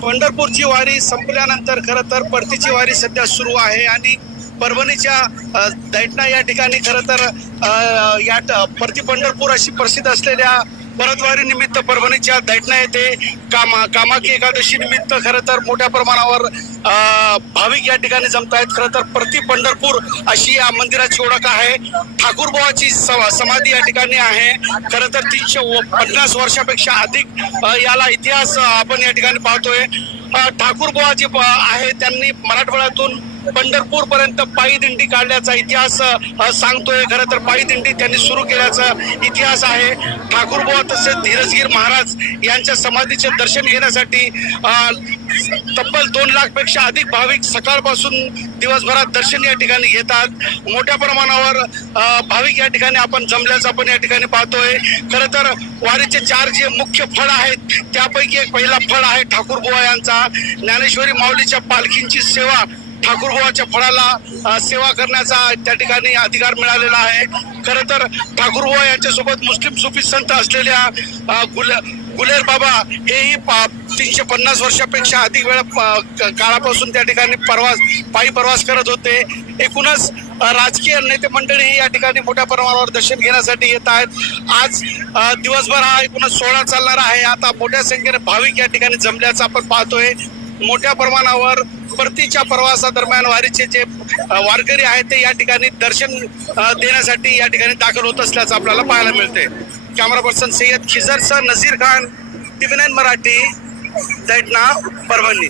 पंढरपूरची वारी संपल्यानंतर खरं तर परतीची वारी सध्या सुरू आहे आणि परभणीच्या दैठणा या ठिकाणी खरं तर परती पंढरपूर अशी प्रसिद्ध असलेल्या परतवारी निमित्त परभणीच्या दैठणा येथे कामाकी एकादशी निमित्त खरं तर मोठ्या प्रमाणावर भाविक या ठिकाणी जमत आहेत। खरं तर परती पंढरपूर अशी या मंदिराची ओळख आहे। ठाकूरबुवाची समाधी या ठिकाणी आहे। खरं तर 350 वर्षापेक्षा अधिक याला इतिहास आपण या ठिकाणी पाहतोय। ठाकूरबुवा जे आहे त्यांनी मराठवाड्यातून पंढरपूर पर्यंत पायी दिंडी काढल्याचा इतिहास सांगतोय। खरं तर पायी दिंडी त्यांनी सुरू केल्याचा इतिहास आहे। ठाकूरबुवा तसेच धीरजगीर महाराज यांच्या समाधीचे दर्शन घेण्यासाठी तब्बल 2 लाख पेक्षा अधिक भाविक सकाळपासून दिवसभरात दर्शन या ठिकाणी घेतात। मोठ्या प्रमाणावर भाविक या ठिकाणी आपण जमल्याचं आपण या ठिकाणी पाहतोय। खरं तर वारीचे 4 जे मुख्य फळ आहेत त्यापैकी एक पहिला फळ आहे ठाकूरबुवा यांचा। ज्ञानेश्वरी माऊलीच्या पालखींची सेवा ठाकूरबुवाच्या फळाला सेवा करण्याचा त्या ठिकाणी अधिकार मिळालेला आहे। खरं तर ठाकूरबुवा यांच्यासोबत मुस्लिम सुफी संत असलेल्या गुलेर बाबा हेही 350 वर्षापेक्षा अधिक वेळ काळापासून त्या ठिकाणी पायी प्रवास करत होते। एकूणच राजकीय नेते मंडळी या ठिकाणी मोठ्या प्रमाणावर दर्शन घेण्यासाठी येत आहेत। आज दिवसभर हा एकूणच सोहळा चालणार आहे। आता मोठ्या संख्येने भाविक या ठिकाणी जमल्याचं आपण पाहतोय। मोठ्या प्रमाणावर परतीच्या प्रवासादरम्यान वारीचे जे वारकरी आहेत ते या ठिकाणी दर्शन देण्यासाठी या ठिकाणी दाखल होत असल्याचं आपल्याला पाहायला मिळते। कॅमेरा पर्सन सय्यद खिजरसह नजीर खान, TV9 मराठी, दैठणा, परभणी।